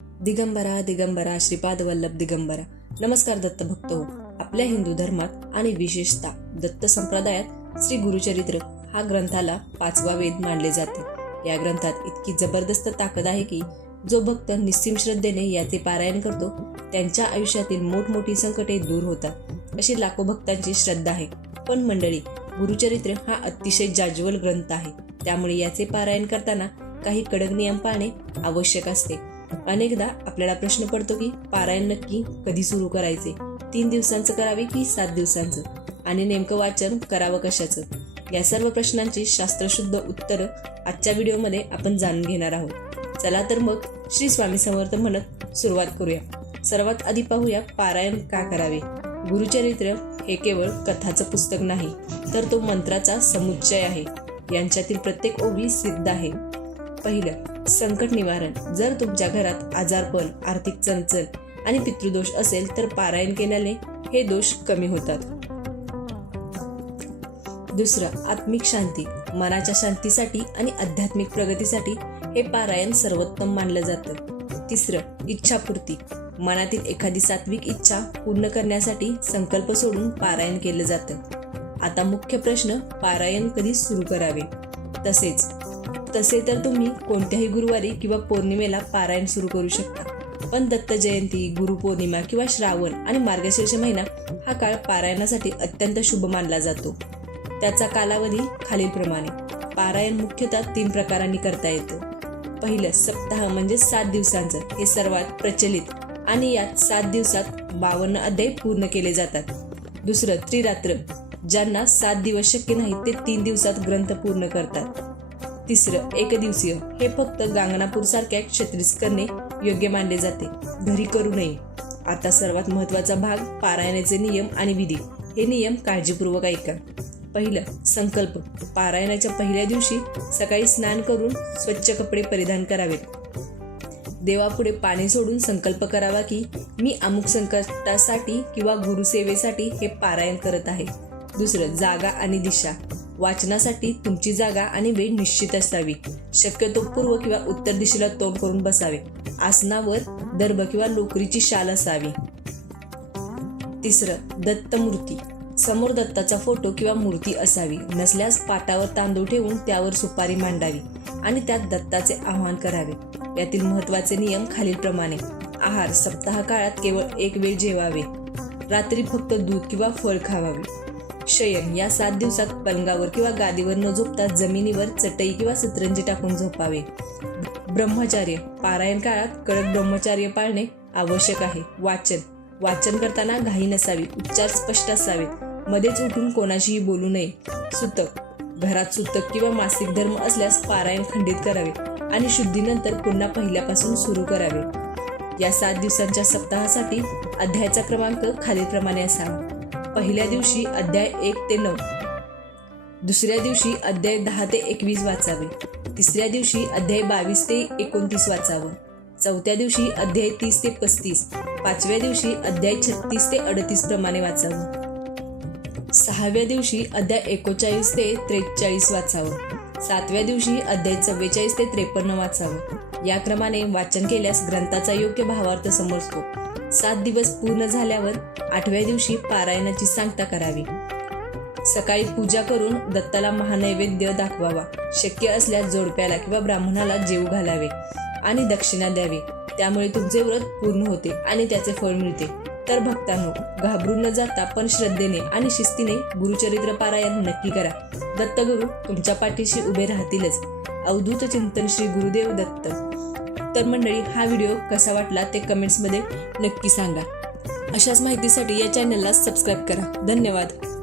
दिगंबरा दिगंबरा श्रीपाद वल्लभ दिगंबरा. नमस्कार दत्त भक्त हो. आपल्या हिंदू धर्मात आणि विशेषतः दत्त संप्रदायात श्री गुरुचरित्र हा ग्रंथाला 5वा वेद मानले जाते. या ग्रंथात इतकी जबरदस्त ताकद आहे की जो भक्त निस्सीम श्रद्धेने याचे पारायण करतो त्यांच्या आयुष्यातील मोठमोठी संकटे दूर होतात अशी लाखो भक्तांची श्रद्धा आहे. पण मंडळी, गुरुचरित्र हा अतिशय जाज्वल ग्रंथ आहे, त्यामुळे याचे पारायण करताना काही कडक नियम पाळणे आवश्यक असते. अनेकदा आपल्याला प्रश्न पडतो की पारायण नक्की कधी सुरू करायचे, 3 दिवसांचं करावे की 7 दिवसांचं, आणि नेमकं वाचन करावं कशाचं. या सर्व प्रश्नांची शास्त्रशुद्ध उत्तरं आजच्या व्हिडिओमध्ये आपण जाणून घेणार आहोत. चला तर मग श्री स्वामी समर्थ म्हणत सुरुवात करूया. सर्वात आधी पाहूया पारायण का करावे. गुरुचरित्र हे केवळ कथाचं पुस्तक नाही, तर तो मंत्राचा समुच्चय आहे. यांच्यातील प्रत्येक ओवी सिद्ध आहे. पहिलं, संकट निवारण. जर तुमच्या घरात आजारपण, आर्थिक चणचण आणि पितृदोष असेल तर पारायण केल्याने हे दोष कमी होतात. दुसरं, आत्मिक शांती. मनाच्या शांतीसाठी आणि आध्यात्मिक प्रगतीसाठी हे पारायण सर्वोत्तम मानलं जातं. तिसरं, इच्छापूर्ती. मनातील एखादी सात्विक इच्छा पूर्ण करण्यासाठी संकल्प सोडून पारायण केलं जातं. आता मुख्य प्रश्न, पारायण कधी सुरू करावे. तसे तर तुम्ही कोणत्याही गुरुवारी किंवा पौर्णिमेला पारायण सुरू करू शकता. पण दत्त जयंती, गुरुपौर्णिमा किंवा श्रावण आणि मार्गशीर्ष महिना हा काळ पारायणासाठी अत्यंत शुभ मानला जातो. त्याचा कालावधी खालीलप्रमाणे. पारायण मुख्यतः 3 प्रकारांनी करता येतं. पहिलं, सप्ताह म्हणजे 7 दिवसांचं. हे सर्वात प्रचलित आणि यात 7 दिवसात 52 अध्याय पूर्ण केले जातात. दुसरं, त्रिरात्र. ज्यांना 7 दिवस शक्य नाही ते 3 दिवसात ग्रंथ पूर्ण करतात. तिसरं, एकदिवसीय. हे फक्त गांगणापूर सारख्या क्षत्रिस करणे योग्य मानले जाते, घरी करू नये. आता सर्वात महत्त्वाचा भाग, पारायणाचे नियम आणि विधी. हे नियम काळजीपूर्वक ऐका. पहिलं, संकल्प. पारायणाच्या पहिल्या दिवशी सकाळी स्नान करून स्वच्छ कपडे परिधान करावेत. देवापुढे पाणी सोडून संकल्प करावा की मी अमुक संकटासाठी किंवा गुरुसेवेसाठी हे पारायण करत आहे. दुसरं, जागा आणि दिशा. वाचनासाठी तुमची जागा आणि वेळ निश्चित असावी. शक्यतो पूर्व किंवा उत्तर दिशेला तोंड करून बसावे. आसनावर दर्भ किंवा लोकरीची शाल असावी. तिसरं, दत्तमूर्ती. समोर दत्ताचा फोटो किंवा मूर्ती असावी. नसल्यास पाटावर तांदूळ ठेवून त्यावर सुपारी मांडावी आणि त्यात दत्ताचे आवाहन करावे. यातील महत्त्वाचे नियम खालीलप्रमाणे. आहार. सप्ताह काळात केवळ एक वेळ जेवावे. रात्री फक्त दूध किंवा फळ खावावे. शयन. या 7 दिवसात पलंगावर किंवा गादीवर न झोपता जमिनीवर चटई किंवा सतरंजी टाकून झोपावे. ब्रह्मचर्य. पारायण काळात कडक ब्रह्मचर्य पाळणे आवश्यक आहे. वाचन करताना घाई नसावी. उच्चार स्पष्ट असावेत. मध्येच उठून कोणाशीही बोलू नये. सूतक. घरात सूतक किंवा मासिक धर्म असल्यास पारायण खंडित करावे आणि शुद्धीनंतर पुन्हा पहिल्यापासून सुरू करावे. या 7 दिवसांच्या सप्ताहासाठी अध्यायाचा क्रमांक खालीलप्रमाणे असावा. पहिल्या दिवशी अध्याय 1 ते 9. दुसऱ्या दिवशी अध्याय 10 ते 21 वाचावे. तिसऱ्या दिवशी अध्याय 22 ते 29 वाचावं. चौथ्या दिवशी अध्याय 30 ते 35. 5व्या दिवशी अध्याय 36 ते 38 प्रमाणे वाचावं. 6व्या दिवशी अध्याय 39 ते 43 वाचावं. 7व्या दिवशी अध्याय 44 ते 53 वाचावं. या क्रमाने वाचन केल्यास ग्रंथाचा योग्य भावार्थ समजतो. 7 दिवस पूर्ण झाल्यावर 8व्या दिवशी पारायणाची सांगता करावी. सकाळी पूजा करून दत्ताला महानैवेद्य दाखवावा. शक्य असल्यास जोडप्याला किंवा ब्राह्मणाला जेवू घालावे आणि दक्षिणा द्यावी. त्यामुळे तुमचे व्रत पूर्ण होते आणि त्याचे फळ मिळते. तर भक्तांनो, घाबरून न जाता पण श्रद्धेने आणि शिस्तीने गुरुचरित्र पारायण नक्की करा. दत्तगुरु तुमच्या पाठीशी उभे राहतीलच. अवधूत चिंतन श्री गुरुदेव दत्त. तर मंडळी, हा व्हिडिओ कसा वाटला ते कमेंट्समध्ये नक्की सांगा. अशाच माहितीसाठी या चॅनलला सबस्क्राईब करा. धन्यवाद.